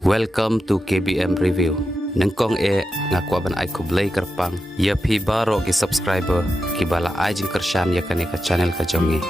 Welcome to KBM Review. Nengkong ngakwaban ay kublay kerpang. Ya pi baro ki subscriber ki bala ay jing kersyam ya kane ka channel ka jongi.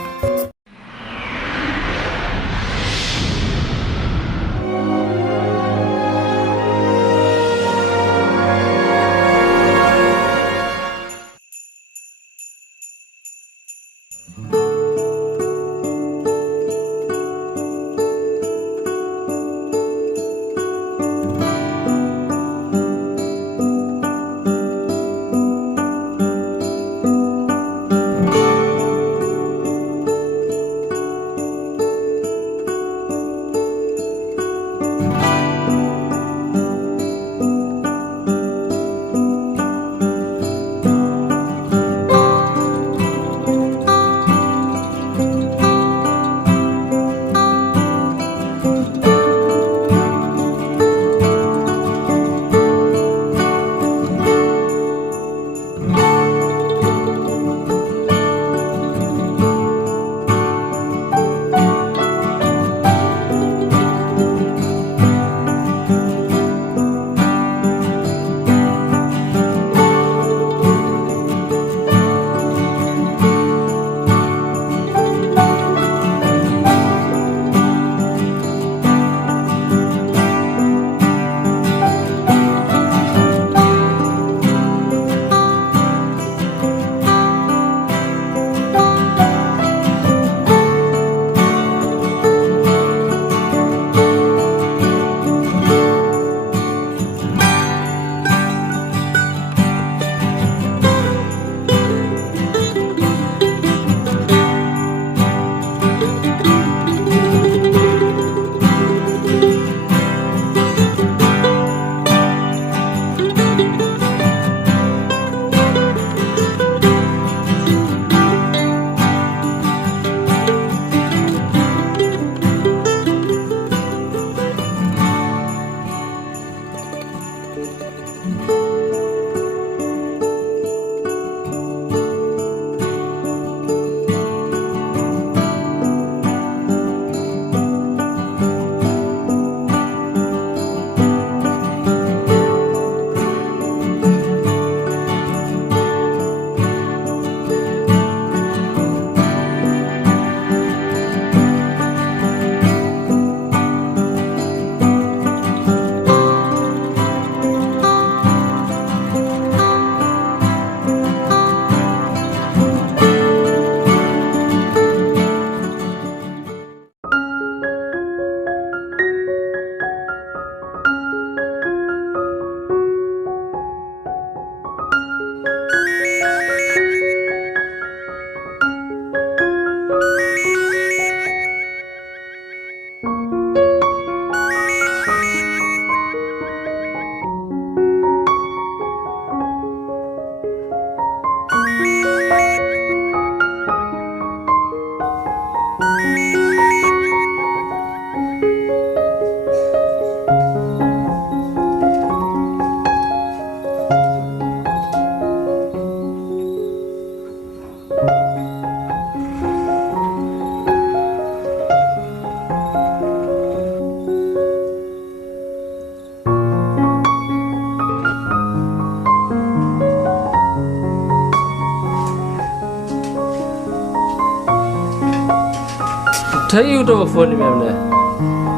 Thấy đâu phone ni memang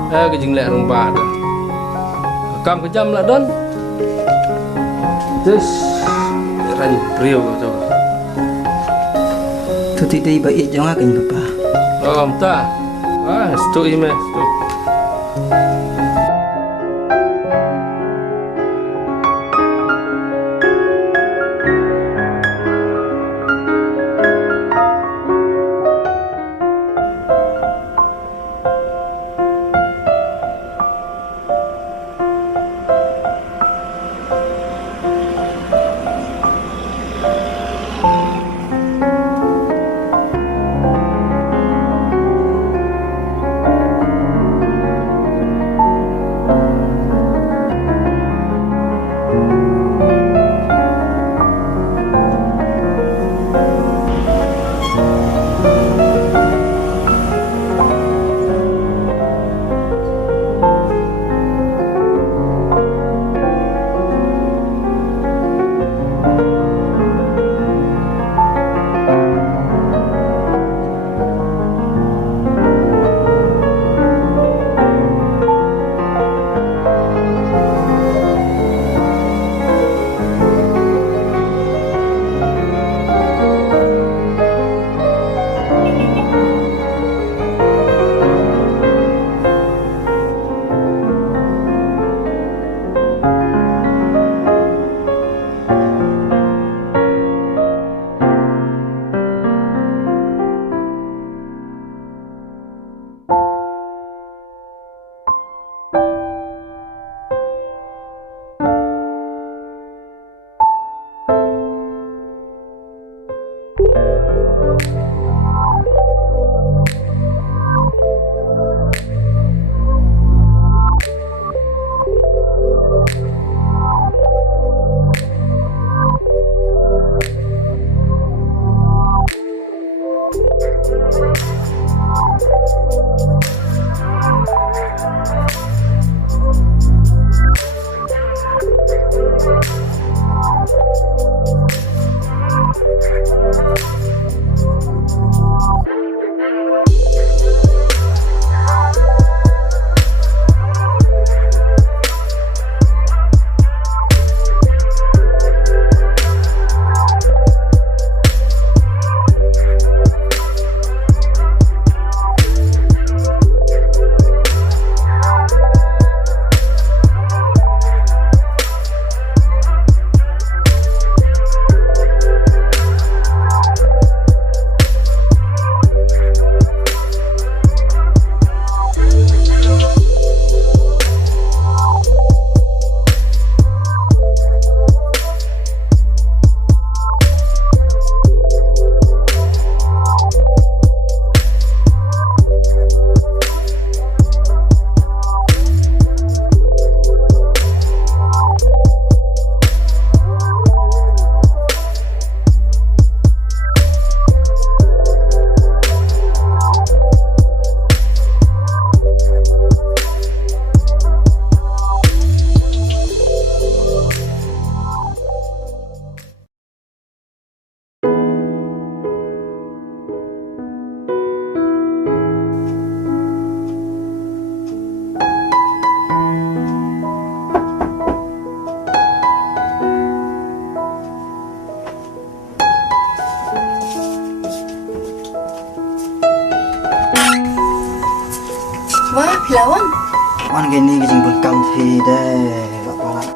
ke jinglek rong ba dah. Kam kejam lah don. Terus ran priyo tu. Tu tidak baik jangan kan papa. Oh, entah. Stok ini stok. Hidai bapak.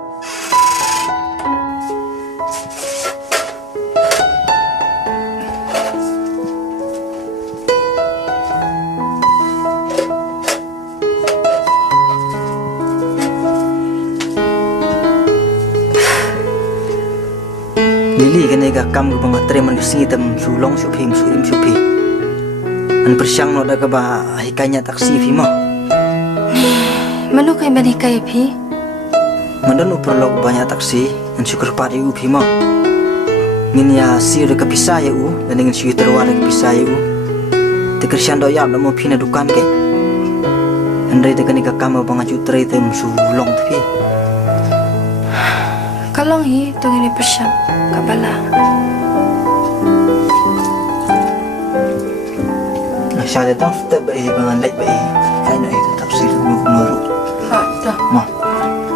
Lili kan ega kam ke bangatri manusia tam sulong supim surim supi. An persiang no daga ba hikanya taksi fi mo. Manu kay manikay pi? Mandan uperlo banyak taksi an syukur pari u fi mo. Ngin ya si daga pisaya u dan dengan si terwa daga pisaya u. Tekersian do yap mo pina dukan ke. Andai daga ega kam bangaju tre tam sulong fi. Kalong hi tong ini persyang kabala. Saya datang sudah baik bangan lek baik. Aina itu tafsir dulu kemaru. Ha, dah. Ma.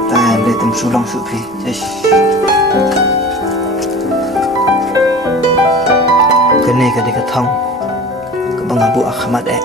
Tai le tem sulang supi. Yes. Kene ka de ka thong. Ka bang Abu Ahmad e.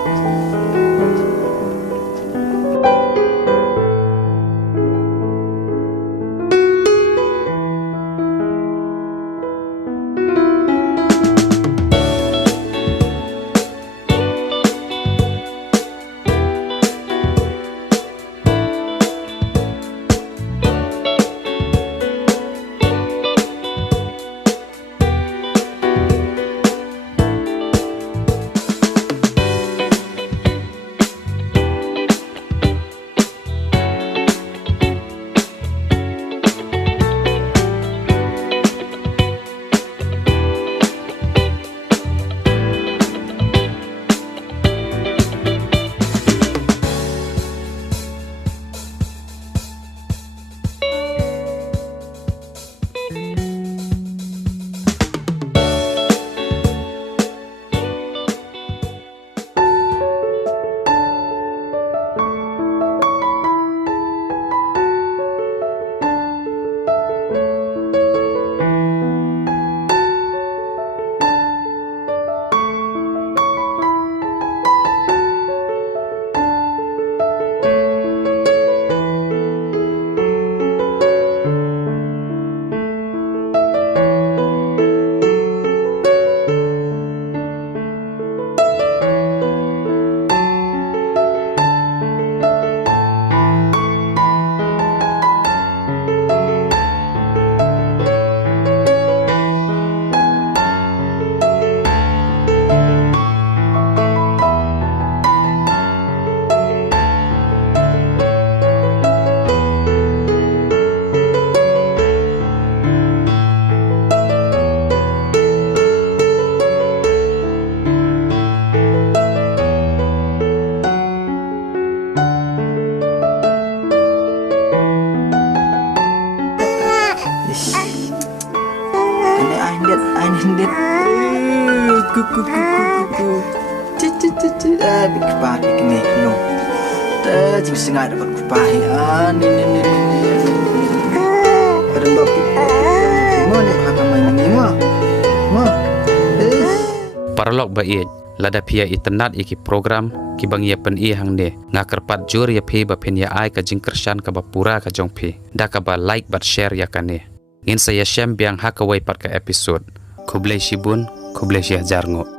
Big party kini no. Jing sengat dapat kupahi. Ni. Kadang bapu. Mo ni makamay ni mo. Mo. Paralog bait lada pia itenat iki program ki bang ya pen i hang ne ngakerpat jur ya phi ba pen ya ai ka jing kershan ka bapura ka jong phi da ka ba like bat share ya kane ngin saya shem biang hakawai pat ka episode kublai shibun kublai syah jarngo